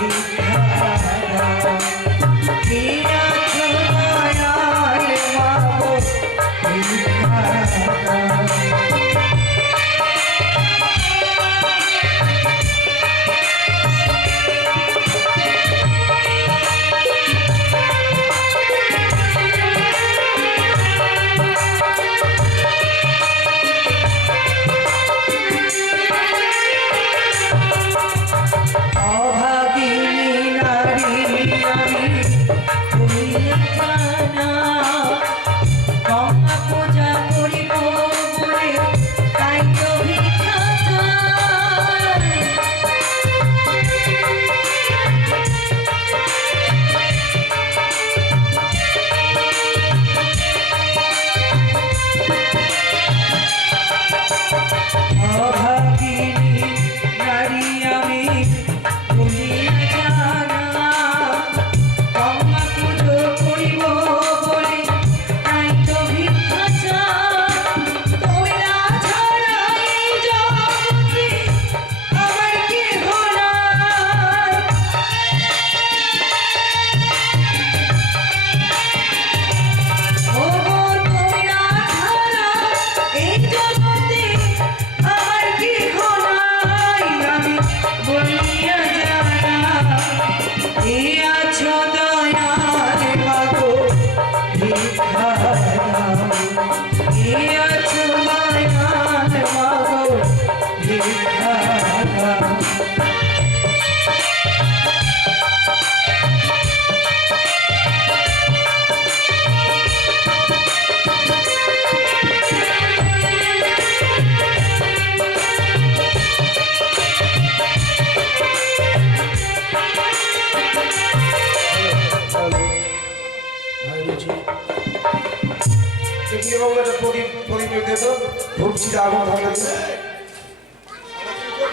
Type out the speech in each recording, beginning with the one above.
ভিক্ষা দাও।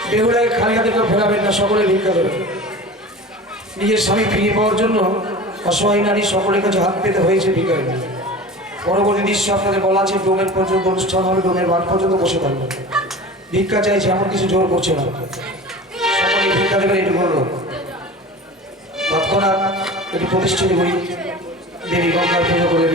বেহুলাকে খালি হাতে কেউ ফেরাবেন না সকলে ভিক্ষা দেবেন নিজের স্বামী ফিরে পাওয়ার জন্য অসহায় নারী সকলের কাছে হাত পেতে হয়েছে ভিক্ষায় পরবর্তী দৃশ্য আপনাদের বলা আছে ডোমের পর্যন্ত অনুষ্ঠান হবে ডোমের মাঠ পর্যন্ত বসে থাকবে ভিক্ষা চাইছে এমন কিছু জোর করছে না সকলে ভিক্ষা দেবেন এটুকু তৎক্ষণাৎ একটু প্রতিষ্ঠিত করি। দেবী গঙ্গার পুজো করে